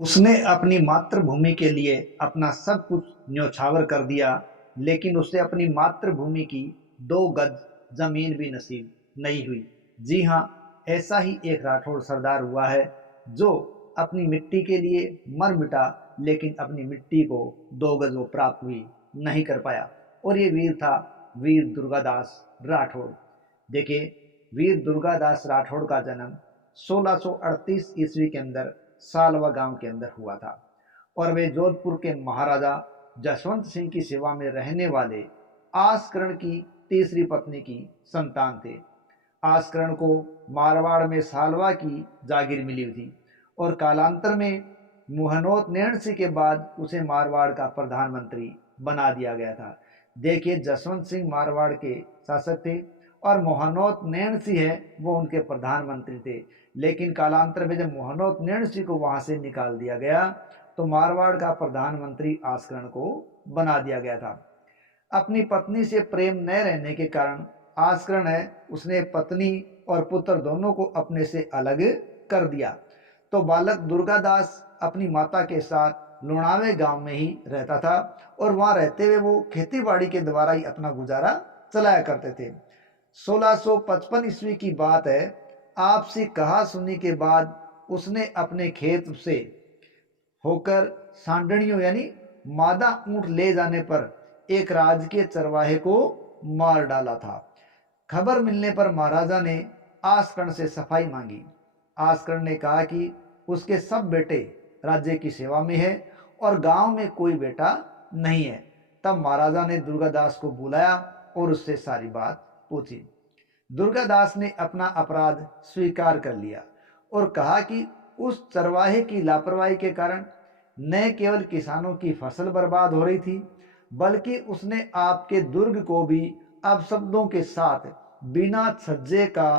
उसने अपनी मातृभूमि के लिए अपना सब कुछ न्यौछावर कर दिया, लेकिन उसे अपनी मातृभूमि की 2 गज जमीन भी नसीब नहीं हुई। जी हाँ, ऐसा ही एक राठौड़ सरदार हुआ है जो अपनी मिट्टी के लिए मर मिटा, लेकिन अपनी मिट्टी को 2 गज वो प्राप्त भी नहीं कर पाया। और ये वीर था वीर दुर्गादास राठौड़। देखिए, वीर दुर्गादास राठौड़ का जन्म 1638 ईस्वी के अंदर सालवा गांव के अंदर हुआ था और वे जोधपुर के महाराजा जसवंत सिंह की सेवा में रहने वाले आसकरण की तीसरी पत्नी की संतान थे। आसकरण को मारवाड़ में सालवा की जागीर मिली थी और कालांतर में मुहनोत नैणसी के बाद उसे मारवाड़ का प्रधानमंत्री बना दिया गया था। देखिए, जसवंत सिंह मारवाड़ के शासक थे और मोहनोत नैणसी है वो उनके प्रधानमंत्री थे। लेकिन कालांतर में जब मोहनोत नैणसी को वहां से निकाल दिया गया तो मारवाड़ का प्रधानमंत्री आसकरण को बना दिया गया था। अपनी पत्नी से प्रेम न रहने के कारण आसकरण है उसने पत्नी और पुत्र दोनों को अपने से अलग कर दिया। तो बालक दुर्गादास अपनी माता के साथ लुणावे गांव में ही रहता था और वहां रहते हुए वो खेती बाड़ी के द्वारा ही अपना गुजारा चलाया करते थे। 1655 ईस्वी की बात है। आपसी कहा सुनी के बाद उसने अपने खेत से होकर सांडणियों यानी मादा ऊंट ले जाने पर एक राजकीय चरवाहे को मार डाला था। खबर मिलने पर महाराजा ने आसकरण से सफाई मांगी। आसकरण ने कहा कि उसके सब बेटे राज्य की सेवा में है और गांव में कोई बेटा नहीं है। तब महाराजा ने दुर्गादास को बुलाया और उससे सारी बात पूछी। दुर्गादास ने अपना अपराध स्वीकार कर लिया और कहा कि उस चरवाहे की लापरवाही के कारण न केवल किसानों की फसल बर्बाद हो रही थी, बल्कि उसने आपके दुर्ग को भी अपशब्दों के साथ बिना छज्जे का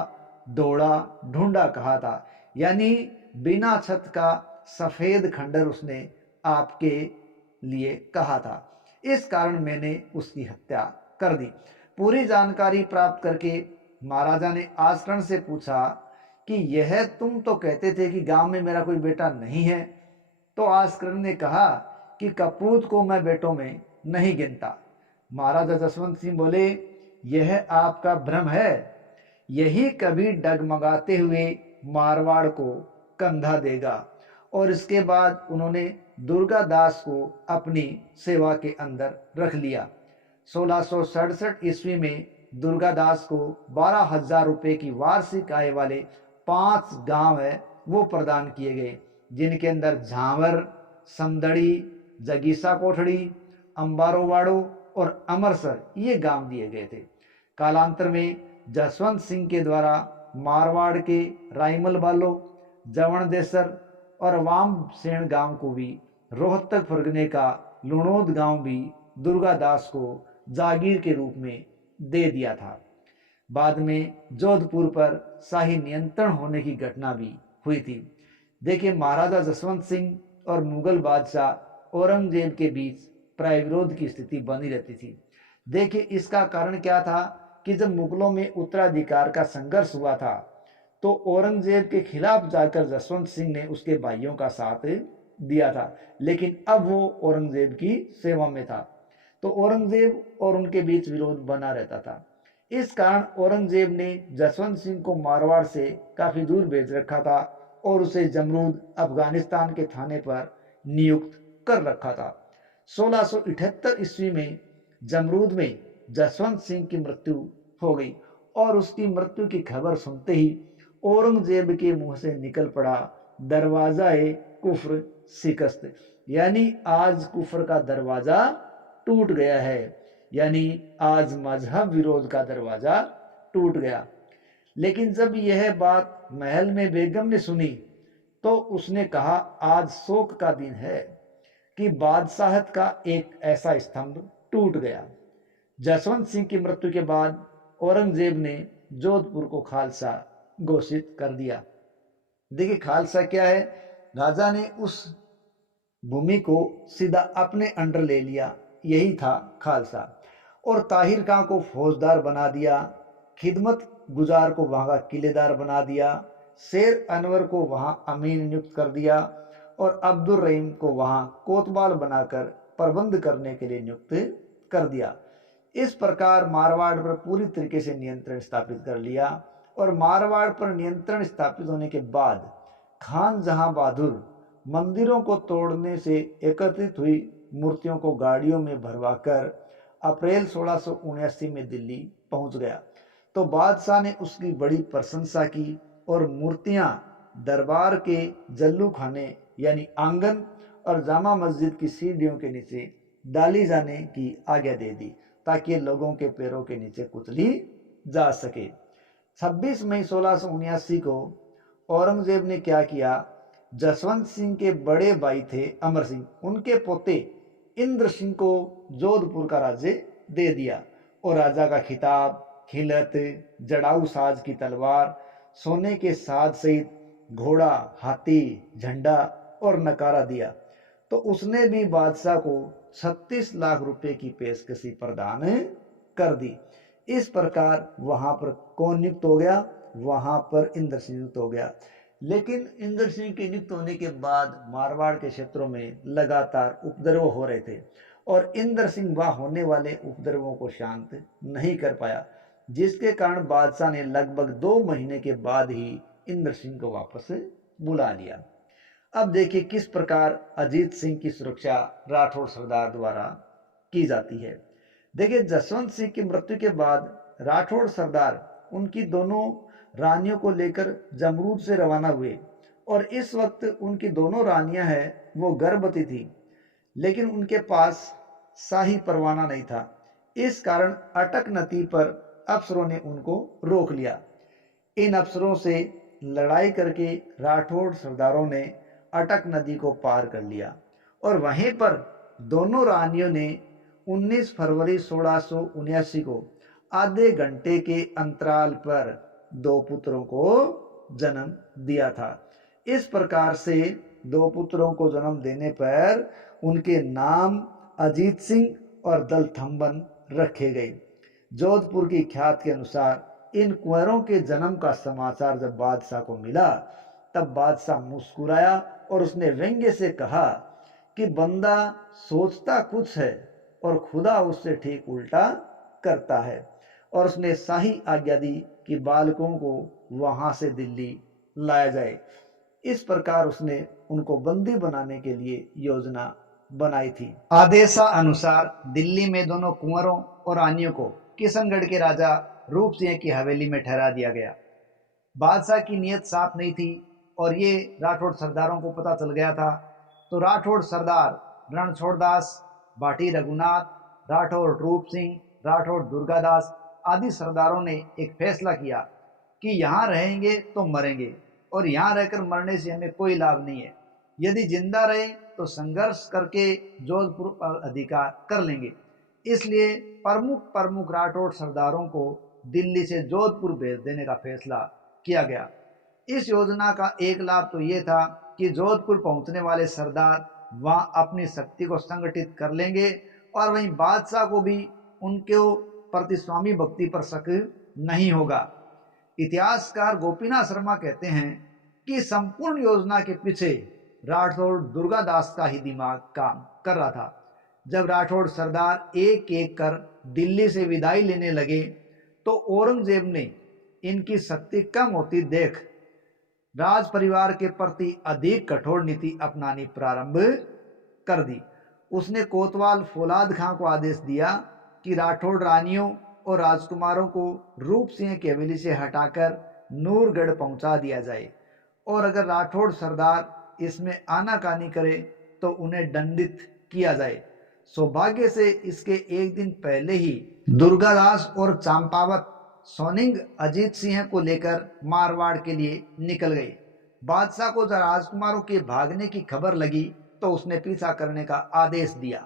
दौड़ा ढूंढा कहा था। यानी बिना छत का सफेद खंडर उसने आपके लिए कहा था। इस कारण मैंने उसकी हत्या कर दी। पूरी जानकारी प्राप्त करके महाराजा ने आसकरण से पूछा कि यह तुम तो कहते थे कि गांव में मेरा कोई बेटा नहीं है। तो आसकरण ने कहा कि कपूत को मैं बेटों में नहीं गिनता। महाराजा जसवंत सिंह बोले, यह आपका भ्रम है। यही कभी डगमगाते हुए मारवाड़ को कंधा देगा। और इसके बाद उन्होंने दुर्गादास को अपनी सेवा के अंदर रख लिया। 1667 ईस्वी में दुर्गादास को 12,000 रुपए की वार्षिक आय वाले 5 गांव है वो प्रदान किए गए, जिनके अंदर झांवर, समदड़ी, जगीसा कोठड़ी, अंबारोवाड़ो और अमरसर ये गांव दिए गए थे। कालांतर में जसवंत सिंह के द्वारा मारवाड़ के राइमल बालो, जवण देसर और वाम सेन गांव को भी रोहतक फरगने का लुणोद गांव भी दुर्गादास को जागीर के रूप में दे दिया था। बाद में जोधपुर पर शाही नियंत्रण होने की घटना भी हुई थी। देखिए, महाराजा जसवंत सिंह और मुगल बादशाह औरंगजेब के बीच प्राय विरोध की स्थिति बनी रहती थी। देखिए, इसका कारण क्या था कि जब मुगलों में उत्तराधिकार का संघर्ष हुआ था तो औरंगजेब के खिलाफ जाकर जसवंत सिंह ने उसके भाइयों का साथ दिया था, लेकिन अब वो औरंगजेब की सेवा में था। तो औरंगजेब और उनके बीच विरोध बना रहता था। इस कारण औरंगजेब ने जसवंत सिंह को मारवाड़ से काफी दूर भेज रखा था और उसे जमरूद अफगानिस्तान के थाने पर नियुक्त कर रखा था। 1678 ईस्वी में जमरूद में जसवंत सिंह की मृत्यु हो गई और उसकी मृत्यु की खबर सुनते ही औरंगजेब के मुंह से निकल पड़ा, दरवाजा ए कुफ्र शिकस्त। यानी आज कुफ्र का दरवाजा टूट गया है, यानी आज मजहब विरोध का दरवाजा टूट गया। लेकिन जब यह बात महल में बेगम ने सुनी तो उसने कहा, आज शोक का दिन है कि बादशाहत का एक ऐसा स्तंभ टूट गया। जसवंत सिंह की मृत्यु के बाद औरंगजेब ने जोधपुर को खालसा घोषित कर दिया। देखिए, खालसा क्या है? राजा ने उस भूमि को सीधा अपने अंडर ले लिया, यही था खालसा। और ताहिर खां को फौजदार बना दिया, खिदमत गुजार को वहां का किलेदार बना दिया, शेर अनवर को वहां अमीन नियुक्त कर दिया और अब्दुल रहीम को वहां कोतवाल बनाकर प्रबंध करने के लिए नियुक्त कर दिया। इस प्रकार मारवाड़ पर पूरी तरीके से नियंत्रण स्थापित कर लिया। और मारवाड़ पर नियंत्रण स्थापित होने के बाद खान जहां बहादुर मंदिरों को तोड़ने से एकत्रित हुई मूर्तियों को गाड़ियों में भरवाकर अप्रैल 1679 में दिल्ली पहुंच गया, तो बादशाह ने उसकी बड़ी प्रशंसा की और मूर्तियां दरबार के जल्लू खाने यानी आंगन और जामा मस्जिद की सीढ़ियों के नीचे डाली जाने की आज्ञा दे दी, ताकि लोगों के पैरों के नीचे कुचली जा सके। 26 मई 1679 को औरंगजेब ने क्या किया, जसवंत सिंह के बड़े भाई थे अमर सिंह, उनके पोते इंद्र सिंह को जोधपुर का राज्य दे दिया और राजा का खिताब, खिलत, जड़ाऊ साज की तलवार, सोने के साज सहित घोड़ा, हाथी, झंडा और नकारा दिया। तो उसने भी बादशाह को 36 लाख रुपए की पेशकशी प्रदान कर दी। इस प्रकार वहां पर कौन नियुक्त हो गया, वहां पर इंद्र सिंह नियुक्त हो गया। लेकिन इंद्र सिंह के नियुक्त होने के बाद मारवाड़ के क्षेत्रों में लगातार उपद्रव हो रहे थे और इंद्र सिंह वहां होने वाले उपद्रवों को शांत नहीं कर पाया, जिसके कारण बादशाह ने लगभग 2 महीने के बाद ही इंद्र सिंह को वापस बुला लिया। अब देखिए किस प्रकार अजीत सिंह की सुरक्षा राठौड़ सरदार द्वारा की जाती है। देखिए जसवंत सिंह की मृत्यु के बाद राठौड़ सरदार उनकी दोनों रानियों को लेकर जमरूद से रवाना हुए और इस वक्त उनकी दोनों रानियां हैं वो गर्भवती थी, लेकिन उनके पास शाही परवाना नहीं था। इस कारण अटक नदी पर अफसरों ने उनको रोक लिया। इन अफसरों से लड़ाई करके राठौड़ सरदारों ने अटक नदी को पार कर लिया और वहीं पर दोनों रानियों ने 19 फरवरी 1679 को आधे घंटे के अंतराल पर 2 पुत्रों को जन्म दिया था। इस प्रकार से 2 पुत्रों को जन्म देने पर उनके नाम अजीत सिंह और दलथम्बन रखे गए। जोधपुर की ख्यात के अनुसार इन कुंवरों के जन्म का समाचार जब बादशाह को मिला तब बादशाह मुस्कुराया और उसने व्यंग्य से कहा कि बंदा सोचता कुछ है और खुदा उससे ठीक उल्टा करता है, और उसने शाही आज्ञा दी कि बालकों को वहां से दिल्ली लाया जाए। इस प्रकार उसने उनको बंदी बनाने के लिए योजना बनाई थी। आदेशानुसार दिल्ली में दोनों कुंवरों और रानियों को किशनगढ़ के राजा रूप सिंह की हवेली में ठहरा दिया गया। बादशाह की नीयत साफ नहीं थी और ये राठौड़ सरदारों को पता चल गया था, तो राठौड़ सरदार रणछोड़दास, भाटी रघुनाथ, राठौड़ रूप सिंह, राठौड़ दुर्गादास आदि सरदारों ने एक फैसला किया कि यहाँ रहेंगे तो मरेंगे और यहाँ रहकर मरने से हमें कोई लाभ नहीं है। यदि जिंदा रहे तो संघर्ष करके जोधपुर पर अधिकार कर लेंगे। इसलिए प्रमुख राठौड़ सरदारों को दिल्ली से जोधपुर भेज देने का फैसला किया गया। इस योजना का एक लाभ तो ये था कि जोधपुर पहुंचने वाले सरदार वहां अपनी शक्ति को संगठित कर लेंगे और वहीं बादशाह को भी उनके प्रति स्वामी भक्ति पर शक नहीं होगा। इतिहासकार गोपीनाथ शर्मा कहते हैं कि संपूर्ण योजना के पीछे राठौड़ दुर्गादास का ही दिमाग काम कर रहा था। जब राठौड़ सरदार एक एक कर दिल्ली से विदाई लेने लगे तो औरंगजेब ने इनकी शक्ति कम होती देख राज परिवार के प्रति अधिक कठोर नीति अपनानी प्रारंभ कर दी। उसने कोतवाल फौलाद खां को आदेश दिया कि राठौड़ रानियों और राजकुमारों को रूप सिंह की हवेली से हटाकर नूरगढ़ पहुंचा दिया जाए और अगर राठौड़ सरदार इसमें आनाकानी करे तो उन्हें दंडित किया जाए। सौभाग्य से इसके एक दिन पहले ही दुर्गादास और चंपावत सोनिंग अजीत सिंह को लेकर मारवाड़ के लिए निकल गए। बादशाह को जब राजकुमारों के भागने की खबर लगी तो उसने पीछा करने का आदेश दिया।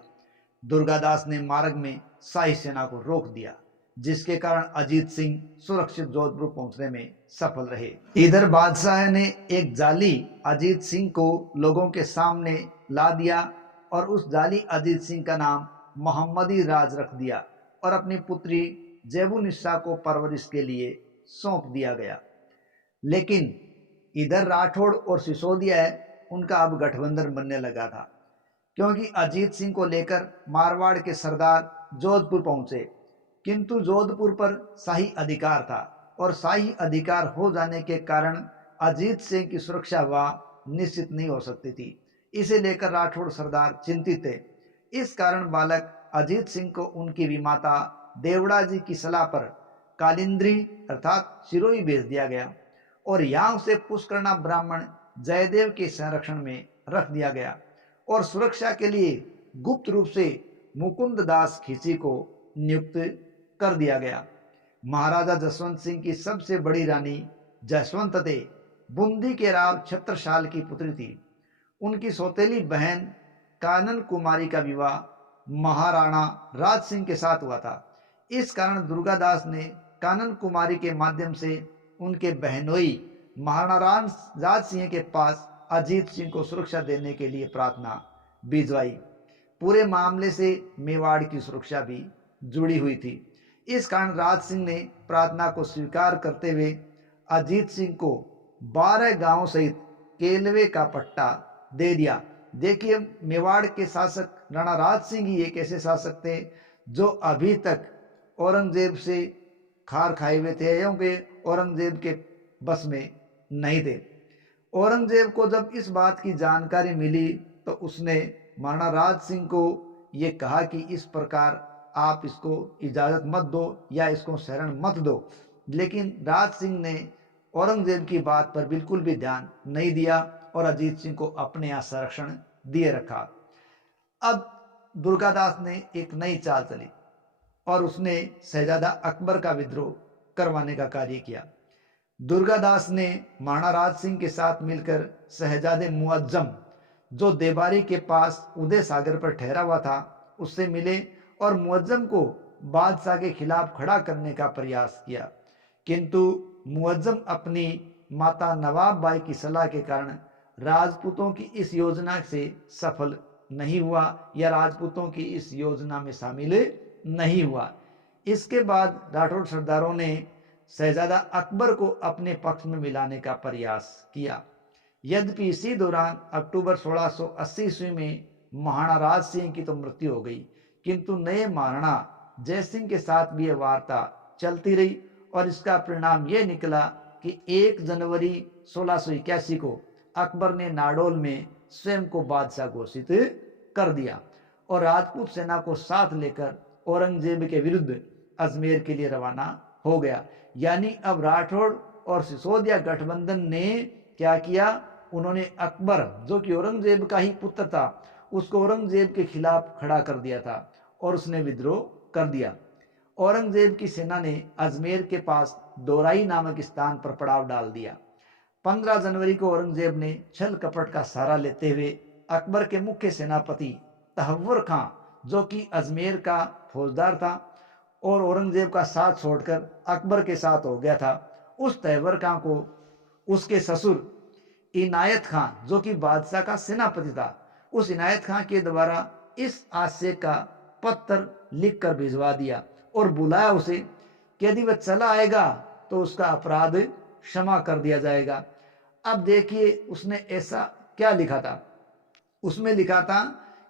दुर्गादास ने मार्ग में शाही सेना को रोक दिया, जिसके कारण अजीत सिंह सुरक्षित जोधपुर पहुंचने में सफल रहे। इधर बादशाह ने एक जाली अजीत सिंह को लोगों के सामने ला दिया और उस जाली अजीत सिंह का नाम मोहम्मदी राज रख दिया और अपनी पुत्री जेबुनिसा को परवरिश के लिए सौंप दिया गया। लेकिन इधर राठौड़ और सिसोदिया है उनका अब गठबंधन बनने लगा था, क्योंकि अजीत सिंह को लेकर मारवाड़ के सरदार जोधपुर पहुंचे, किंतु जोधपुर पर शाही अधिकार था और शाही अधिकार हो जाने के कारण अजीत सिंह की सुरक्षा वहां निश्चित नहीं हो सकती थी। इसे लेकर राठौड़ सरदार चिंतित थे। इस कारण बालक अजीत सिंह को उनकी विमाता देवड़ा जी की सलाह पर कालिंद्री अर्थात सिरोही भेज दिया गया और यहाँ उसे पुष्करणा ब्राह्मण जयदेव के संरक्षण में रख दिया गया और सुरक्षा के लिए गुप्त रूप से मुकुंद दास खींची को नियुक्त कर दिया गया। महाराजा जसवंत सिंह की सबसे बड़ी रानी जसवंत ते बूंदी के राव छत्रसाल की पुत्री थी। उनकी सौतेली बहन कानन कुमारी का विवाह महाराणा राज सिंह के साथ हुआ था। इस कारण दुर्गादास ने कानन कुमारी के माध्यम से उनके बहनोई महाराणा राज सिंह के पास अजीत सिंह को सुरक्षा देने के लिए प्रार्थना भिजवाई। पूरे मामले से मेवाड़ की सुरक्षा भी जुड़ी हुई थी। इस कारण राज सिंह ने प्रार्थना को स्वीकार करते हुए अजीत सिंह को 12 गांवों सहित केलवे का पट्टा दे दिया। देखिए, मेवाड़ के शासक राणा राज सिंह ही एक ऐसे शासक थे जो अभी तक औरंगजेब से खार खाए हुए थे, क्योंकि औरंगजेब के बस में नहीं थे। औरंगजेब को जब इस बात की जानकारी मिली तो उसने महाराणा राज सिंह को ये कहा कि इस प्रकार आप इसको इजाज़त मत दो या इसको शरण मत दो, लेकिन राज सिंह ने औरंगजेब की बात पर बिल्कुल भी ध्यान नहीं दिया और अजीत सिंह को अपने यहाँ संरक्षण दिए रखा। अब दुर्गादास ने एक नई चाल चली और उसने शहजादा अकबर का विद्रोह करवाने का कार्य किया। दुर्गादास ने महाराणा राज सिंह के साथ मिलकर शहजादे मुअज्जम, जो देबारी के पास उदय सागर पर ठहरा हुआ था, उससे मिले और मुअज्जम को बादशाह के खिलाफ खड़ा करने का प्रयास किया, किंतु मुअज्जम अपनी माता नवाब बाई की सलाह के कारण राजपूतों की इस योजना से सफल नहीं हुआ या राजपूतों की इस योजना में शामिल नहीं हुआ। इसके बाद राठौड़ सरदारों ने शहजादा अकबर को अपने पक्ष में मिलाने का प्रयास किया। यद्यपि इसी दौरान अक्टूबर 1680 ईस्वी में महाराणा राज सिंह की तो मृत्यु हो गई, किंतु नए महाराणा जय सिंह के साथ भी यह वार्ता चलती रही और इसका परिणाम यह निकला कि 1 जनवरी 1681 को अकबर ने नाडोल में स्वयं को बादशाह घोषित कर दिया और राजपूत सेना को साथ लेकर औरंगजेब के विरुद्ध अजमेर के लिए रवाना हो गया। यानी अब राठौड़ और सिसोदिया गठबंधन ने क्या किया, उन्होंने अकबर, जो कि औरंगजेब का ही पुत्र था, उसको औरंगजेब के खिलाफ खड़ा कर दिया था और उसने विद्रोह कर दिया। औरंगजेब की सेना ने अजमेर के पास दोराई नामक स्थान पर पड़ाव डाल दिया। 15 जनवरी को औरंगजेब ने छल कपट का सहारा लेते हुए अकबर के मुख्य सेनापति तहव्वुर खां, जो कि अजमेर का फौजदार था और औरंगजेब का साथ छोड़कर अकबर के साथ हो गया था, उस तहव्वुर खां को उसके ससुर इनायत खां, जो कि बादशाह का सेनापति था, उस इनायत खां के द्वारा इस आशय का पत्र लिखकर भिजवा दिया और बुलाया उसे कि यदि वह चला आएगा तो उसका अपराध क्षमा कर दिया जाएगा। अब देखिए उसने ऐसा क्या लिखा था, उसमें लिखा था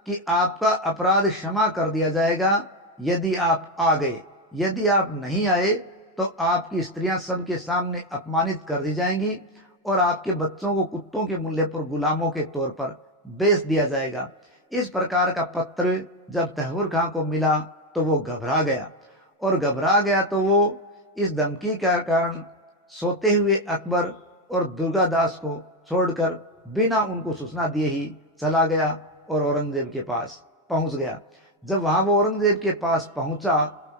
कि आपका अपराध क्षमा कर दिया जाएगा यदि आप आ गए, यदि आप नहीं आए तो आपकी स्त्रियां सबके सामने अपमानित कर दी जाएंगी और आपके बच्चों को कुत्तों के मूल्य पर गुलामों के तौर पर बेच दिया जाएगा। इस प्रकार का पत्र जब तहव्वुर खां को मिला तो वो घबरा गया और घबरा गया तो वो इस धमकी के कारण सोते हुए अकबर और दुर्गादास को छोड़कर बिना उनको सूचना दिए ही चला गया और औरंगजेब के पास पहुंच गया। जब वहां वो औरंगजेब के पास पहुंचा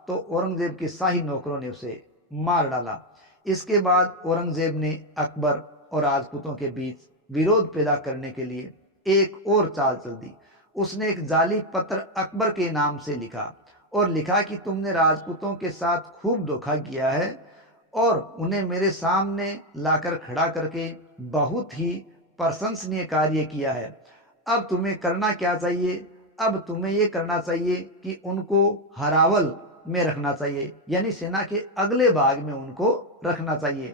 तो औरंगजेब के शाही नौकरों ने उसे मार डाला। इसके बाद औरंगजेब ने अकबर और राजपूतों के बीच विरोध पैदा करने के लिए एक और चाल चल दी। उसने एक जाली पत्र अकबर के नाम से लिखा और लिखा कि तुमने राजपूतों के साथ खूब धोखा किया है और उन्हें मेरे सामने लाकर खड़ा करके बहुत ही प्रशंसनीय कार्य किया है। अब तुम्हें करना क्या चाहिए, अब तुम्हें ये करना चाहिए कि उनको हरावल में रखना चाहिए, यानी सेना के अगले भाग में उनको रखना चाहिए,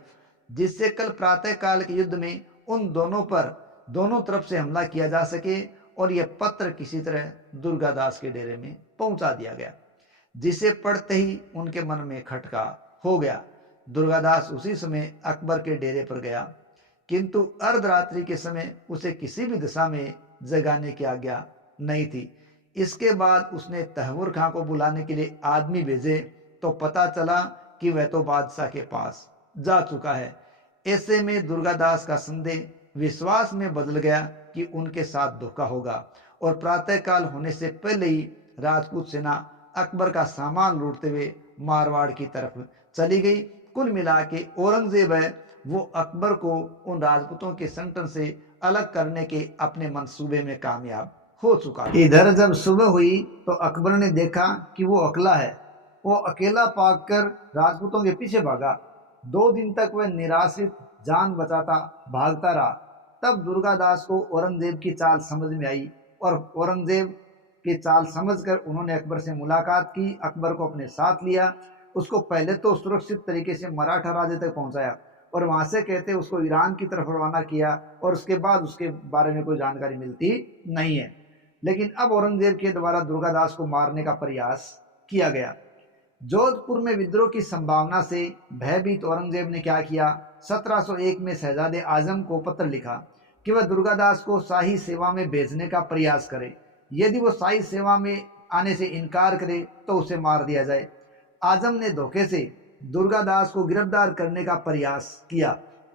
जिससे कल प्रातः काल के युद्ध में उन दोनों पर दोनों तरफ से हमला किया जा सके, और यह पत्र किसी तरह दुर्गादास के डेरे में पहुंचा दिया गया, जिसे पढ़ते ही उनके मन में खटका हो गया। दुर्गादास उसी समय अकबर के डेरे पर गया, किंतु अर्धरात्रि के समय उसे किसी भी दिशा में जगाने की आज्ञा नहीं थी। इसके बाद उसने तहव्वुर खां को बुलाने के लिए आदमी भेजे, तो पता चला कि वह तो बादशाह के पास जा चुका है। ऐसे में दुर्गादास का संदेह विश्वास में बदल गया कि उनके साथ धोखा होगा, और प्रातःकाल होने से पहले ही राजपूत सेना अकबर का सामान लूटते हुए मारवाड़ की तरफ चली गई। कुल मिला के औरंगजेब है वो अकबर को उन राजपूतों के संगठन से अलग करने के अपने मंसूबे में कामयाब हो चुका है। इधर जब सुबह हुई तो अकबर ने देखा कि वो अकेला है। वो अकेला पाकर राजपूतों के पीछे भागा। 2 दिन तक वह निराश्रित जान बचाता भागता रहा। तब दुर्गादास को औरंगजेब की चाल समझ में आई, और औरंगजेब की चाल समझकर उन्होंने अकबर से मुलाकात की, अकबर को अपने साथ लिया। उसको पहले तो सुरक्षित तरीके से मराठा राज्य तक पहुंचाया, और वहां से कहते उसको ईरान की तरफ रवाना किया, और उसके बाद उसके बारे में कोई जानकारी मिलती नहीं है। लेकिन अब औरंगजेब के द्वारा दुर्गादास को मारने का प्रयास किया गया। जोधपुर में विद्रोह की संभावना से भयभीत औरंगजेब ने क्या किया, 1701 में शहजादे आजम को पत्र लिखा कि वह दुर्गादास को शाही सेवा में भेजने का प्रयास करे। यदि वो शाही सेवा में आने से इनकार करे तो उसे मार दिया जाए। आजम ने धोखे से दुर्गादास को गिरफ्तार करने का प्रयास किया,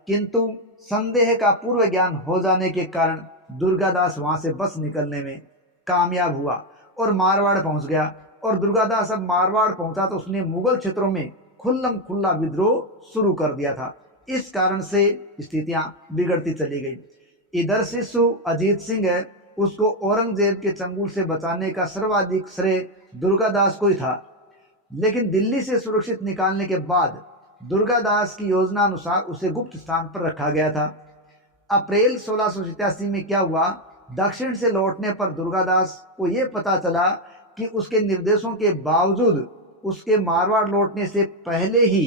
किंतु संदेह का पूर्व ज्ञान हो जाने के कारण दुर्गादास वहां से बच निकलने में कामयाब हुआ और मारवाड़ पहुंच गया। और दुर्गादास अब मारवाड़ पहुंचा तो उसने मुगल क्षेत्रों में खुल्लम खुल्ला विद्रोह शुरू कर दिया था। इस कारण से स्थितियां बिगड़ती चली गई। इधर शिशु अजीत सिंह है, उसको औरंगजेब के चंगुल से बचाने का सर्वाधिक श्रेय दुर्गादास को ही था। लेकिन दिल्ली से सुरक्षित निकालने के बाद दुर्गादास की योजना अनुसार उसे गुप्त स्थान पर रखा गया था। अप्रैल 1687 में क्या हुआ, दक्षिण से लौटने पर दुर्गादास को यह पता चला कि उसके निर्देशों के बावजूद उसके मारवाड़ लौटने से पहले ही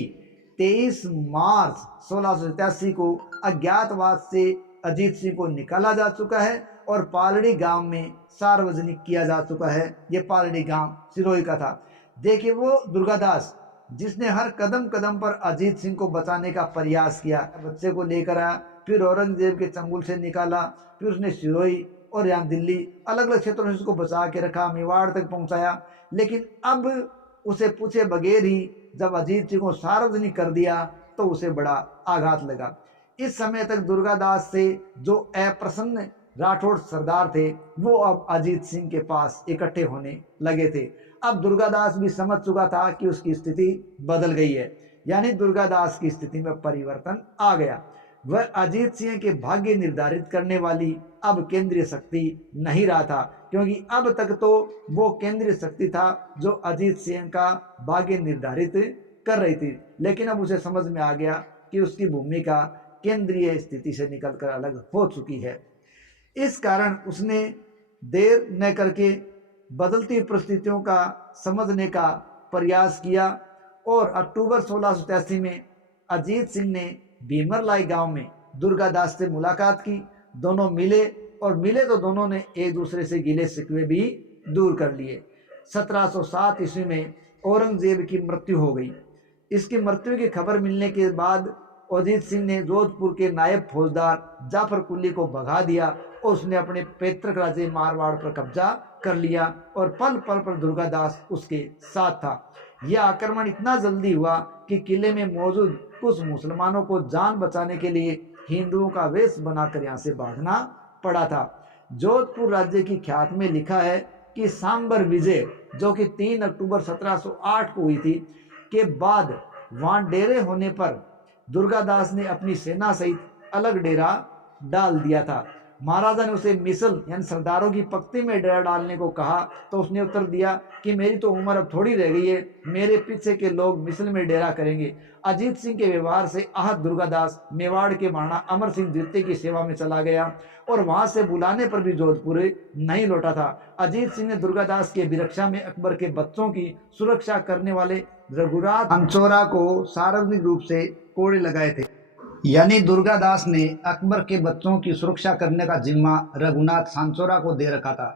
23 मार्च 1687 को अज्ञातवास से अजीत सिंह को निकाला जा चुका है और पालड़ी गांव में सार्वजनिक किया जा चुका है। ये पालड़ी गांव सिरोही का था। देखिए, वो दुर्गादास जिसने हर कदम कदम पर अजीत सिंह को बचाने का प्रयास किया, बच्चे को लेकर आया, फिर औरंगजेब के चंगुल से निकाला, फिर उसने सिरोही और यहाँ दिल्ली अलग अलग क्षेत्रों से उसको बचा के रखा, मेवाड़ तक पहुंचाया। लेकिन अब उसे पूछे बगैर ही जब अजीत सिंह को सार्वजनिक कर दिया तो उसे बड़ा आघात लगा। इस समय तक दुर्गादास से जो अप्रसन्न राठौड़ सरदार थे वो अब अजीत सिंह के पास इकट्ठे होने लगे थे। अब दुर्गादास भी समझ चुका था कि उसकी स्थिति बदल गई है, यानी दुर्गादास की स्थिति में परिवर्तन आ गया। वह अजीत सिंह के भाग्य निर्धारित करने वाली अब केंद्रीय शक्ति नहीं रहा था, क्योंकि अब तक तो वो केंद्रीय शक्ति था जो अजीत सिंह का भाग्य निर्धारित कर रही थी। लेकिन अब उसे समझ में आ गया कि उसकी भूमिका केंद्रीय स्थिति से निकलकर अलग हो चुकी है। इस कारण उसने देर न करके बदलती परिस्थितियों का समझने का प्रयास किया और अक्टूबर 1687 में अजीत सिंह ने भीमरलाई गांव में दुर्गादास से मुलाकात की। दोनों मिले और मिले तो दोनों ने एक दूसरे से गिले शिकवे भी दूर कर लिए। 1707 ईस्वी में औरंगजेब की मृत्यु हो गई। इसकी मृत्यु की खबर मिलने के बाद अजीत सिंह ने जोधपुर के नायब फौजदार जाफर कुली को भगा दिया और उसने अपने पैतृक राज्य मारवाड़ पर कब्जा कर लिया और पल पल पर दुर्गादास उसके साथ था। यह आक्रमण इतना जल्दी हुआ कि किले में मौजूद कुछ मुसलमानों को जान बचाने के लिए हिंदुओं का वेश बनाकर यहाँ से भागना पड़ा था। जोधपुर राज्य की ख्यात में लिखा है कि सांबर विजय जो कि 3 अक्टूबर 1708 को हुई थी के बाद वहां डेरे होने पर दुर्गादास ने अपनी सेना सहित अलग डेरा डाल दिया था। महाराजा ने उसे मिसल यानी सरदारों की पक्ति में डेरा डालने को कहा तो उसने उत्तर दिया कि मेरी तो उम्र अब थोड़ी रह गई है, मेरे पीछे के लोग मिसल में डेरा करेंगे। अजीत सिंह के व्यवहार से आहत दुर्गादास मेवाड़ के महाराणा अमर सिंह द्वितीय की सेवा में चला गया और वहां से बुलाने पर भी जोधपुर नहीं लौटा था। अजीत सिंह ने दुर्गादास की अभिरक्षा में अकबर के बच्चों की सुरक्षा करने वाले रघुराज अंचोरा को सार्वजनिक रूप से कोड़े लगाए थे। यानी दुर्गादास ने अकबर के बच्चों की सुरक्षा करने का जिम्मा रघुनाथ सांचौरा को दे रखा था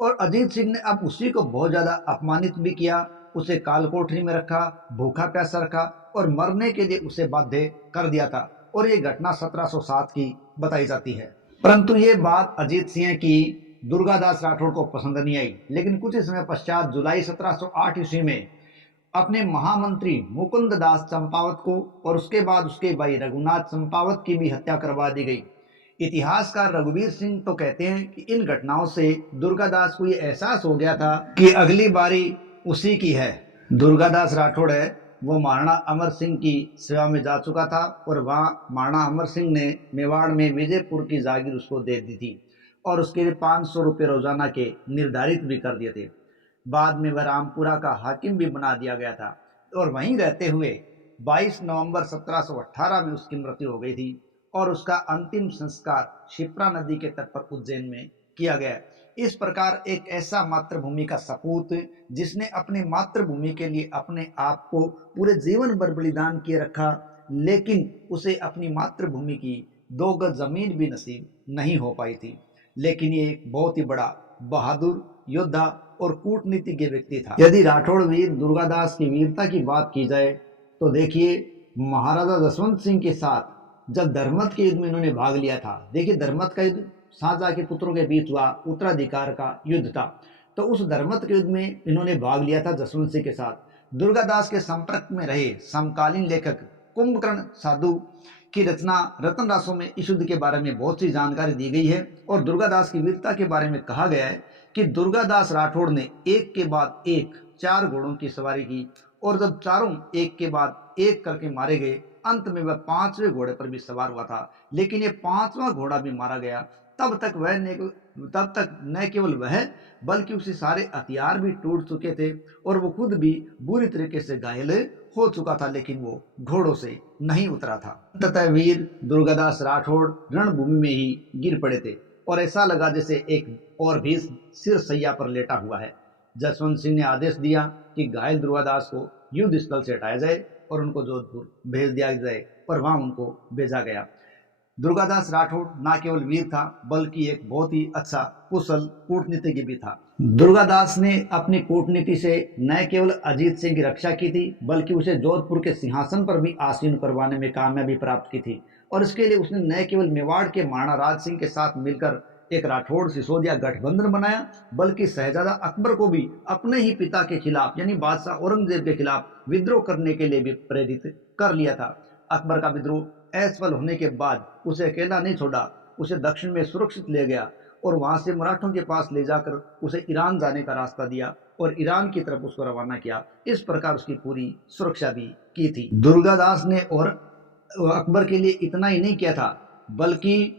और अजीत सिंह ने अब उसी को बहुत ज्यादा अपमानित भी किया, उसे कालकोठरी में रखा, भूखा प्यासा रखा और मरने के लिए उसे बाध्य कर दिया था। और ये घटना 1707 की बताई जाती है। परंतु ये बात अजीत सिंह की दुर्गादास राठौड़ को पसंद नहीं आई, लेकिन कुछ ही समय पश्चात जुलाई 1708 ईस्वी में अपने महामंत्री मुकुंद दास चंपावत को और उसके बाद उसके भाई रघुनाथ चंपावत की भी हत्या करवा दी गई। इतिहासकार रघुवीर सिंह तो कहते हैं कि इन घटनाओं से दुर्गादास को ये एहसास हो गया था कि अगली बारी उसी की है। दुर्गादास राठौड़ है वो महाराणा अमर सिंह की सेवा में जा चुका था और वहाँ महाराणा अमर सिंह ने मेवाड़ में विजयपुर की जागीर उसको दे दी थी और उसके लिए 500 रुपये रोजाना के निर्धारित भी कर दिए थे। बाद में वह रामपुरा का हाकिम भी बना दिया गया था और वहीं रहते हुए 22 नवंबर 1718 में उसकी मृत्यु हो गई थी और उसका अंतिम संस्कार शिप्रा नदी के तट पर उज्जैन में किया गया। इस प्रकार एक ऐसा मातृभूमि का सपूत जिसने अपनी मातृभूमि के लिए अपने आप को पूरे जीवन भर बलिदान किए रखा, लेकिन उसे अपनी मातृभूमि की 2 गज जमीन भी नसीब नहीं हो पाई थी। लेकिन ये एक बहुत ही बड़ा बहादुर योद्धा और कूटनीतिज्ञ व्यक्ति था। यदि राठौड़ वीर दुर्गादास की वीरता की बात की जाए तो देखिए, महाराजा जसवंत सिंह के साथ जब धर्मत के युद्ध में इन्होंने भाग लिया था, देखिए धर्मत का युद्ध शाहजहां के पुत्रों के बीच हुआ उत्तराधिकार का युद्ध था, तो उस धर्मत के युद्ध में इन्होंने भाग लिया था जसवंत सिंह के साथ। दुर्गादास के संपर्क में रहे समकालीन लेखक कुंभकर्ण साधु की रचना रतन रासों में इस युद्ध के बारे में बहुत सी जानकारी दी गई है और दुर्गादास की वीरता के बारे में कहा गया है कि दुर्गादास राठौड़ ने एक के बाद एक 4 घोड़ों की सवारी की और जब चारों एक के बाद एक करके मारे गए, अंत में वह 5वें घोड़े पर भी सवार हुआ था, लेकिन ये 5वां घोड़ा भी मारा गया। तब तक न केवल वह बल्कि उसके सारे हथियार भी टूट चुके थे और वो खुद भी बुरी तरीके से घायल हो चुका था, लेकिन वो घोड़ों से नहीं उतरा था। तथा वीर दुर्गादास राठौड़ रणभूमि में ही गिर पड़े थे और ऐसा लगा जैसे एक और भी सिर सैया पर लेटा हुआ है। जसवंत सिंह ने आदेश दिया कि घायल दुर्गादास को युद्ध स्थल से हटाया जाए और उनको जोधपुर भेज दिया जाए और वहां उनको भेजा गया। दुर्गादास राठौड़ न केवल वीर था बल्कि एक बहुत ही अच्छा कुशल कूटनीतिज्ञ भी था। दुर्गादास ने अपनी कूटनीति से न केवल अजीत सिंह की रक्षा की थी बल्कि उसे जोधपुर के सिंहासन पर भी आसीन करवाने में कामयाबी प्राप्त की थी और इसके लिए उसने न केवल मेवाड़ के महाराणा राज सिंह के साथ मिलकर एक राठौड़ सिसोदिया गठबंधन बनाया बल्कि शहजादा अकबर को भी अपने ही पिता के खिलाफ यानी बादशाह औरंगजेब के खिलाफ विद्रोह करने के लिए भी प्रेरित कर लिया था। अकबर का विद्रोह असफल होने के बाद उसे अकेला नहीं छोड़ा, उसे दक्षिण में सुरक्षित ले गया और वहां से मराठों के पास ले जाकर उसे ईरान जाने का रास्ता दिया और ईरान की तरफ उसको रवाना किया। इस प्रकार उसकी पूरी सुरक्षा भी की थी। दुर्गादास ने और अकबर के लिए इतना ही नहीं किया था बल्कि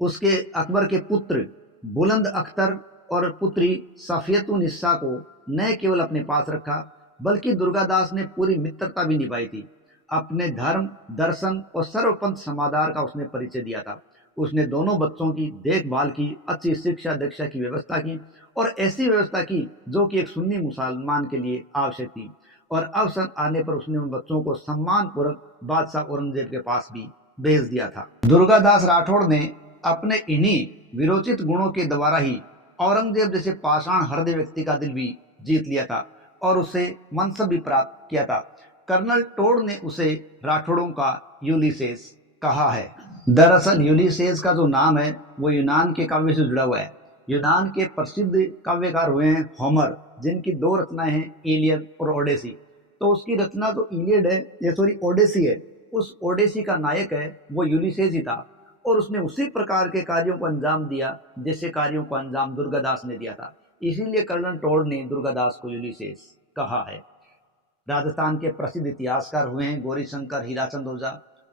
उसके अकबर के पुत्र बुलंद अख्तर और पुत्री सफियतुन्निसा को न केवल अपने पास रखा बल्कि दुर्गादास ने पूरी मित्रता भी निभाई थी। अपने धर्म, दर्शन और सर्वपंथ समादार का उसने परिचय दिया था। उसने दोनों बच्चों की देखभाल की, अच्छी शिक्षा दीक्षा की व्यवस्था की और ऐसी व्यवस्था की जो कि एक सुन्नी मुसलमान के लिए आवश्यक थी और अवसर आने पर उसने उन बच्चों को सम्मान पूर्वक बादशाह औरंगजेब के पास भी भेज दिया था। दुर्गादास राठौड़ ने अपने इन्हीं विरोचित गुणों के द्वारा ही औरंगजेब जैसे पाषाण हृदय व्यक्ति का दिल भी जीत लिया था और उसे मनसब भी प्राप्त किया था। कर्नल टोड ने उसे राठौड़ों का यूलिसेस कहा है। दरअसल यूलिसेस का जो नाम है वो यूनान के काव्य से जुड़ा हुआ है। यूनान के प्रसिद्ध काव्यकार हुए हैं होमर, जिनकी 2 रचनाएं हैं, इलियड और ओडेसी। तो उसकी रचना जो इलियड है ओडेसी है, उस ओडेसी का नायक है वो यूलिसेस ही था और उसने उसी प्रकार के कार्यों को अंजाम दिया जैसे कार्यों को अंजाम दुर्गादास ने दिया था। इसीलिए कर्नल टोड ने दुर्गादास को यूलिसेस कहा है। राजस्थान के प्रसिद्ध इतिहासकार हुए हैं गौरीशंकर हीराचंद ओझा।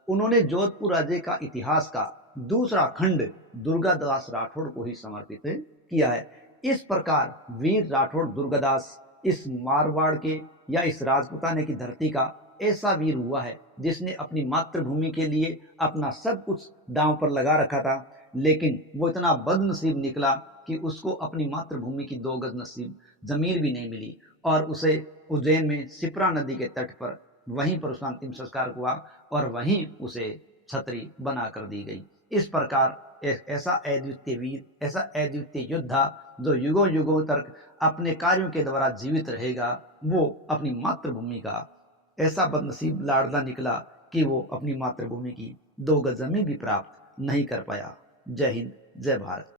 उन्होंने जोधपुर राज्य का इतिहास का दूसरा खंड दुर्गादास राठौड़ को ही समर्पित किया है। इस प्रकार वीर राठौड़ दुर्गादास इस मारवाड़ के या इस राजपुताने की धरती का ऐसा वीर हुआ है जिसने अपनी मातृभूमि के लिए अपना सब कुछ दांव पर लगा रखा था, लेकिन वो इतना बदनसीब निकला कि उसको अपनी मातृभूमि की 2 गज नसीब जमीन भी नहीं मिली और उसे उज्जैन में शिप्रा नदी के तट पर वहीं पर उसका अंतिम संस्कार हुआ और वहीं उसे छतरी बना कर दी गई। इस प्रकार ऐसा अद्वितीय वीर, ऐसा अद्वितीय योद्धा जो युगों युगों तक अपने कार्यों के द्वारा जीवित रहेगा, वो अपनी मातृभूमि का ऐसा बदनसीब लाडला निकला कि वो अपनी मातृभूमि की 2 गज जमीन भी प्राप्त नहीं कर पाया। जय हिंद, जय भारत।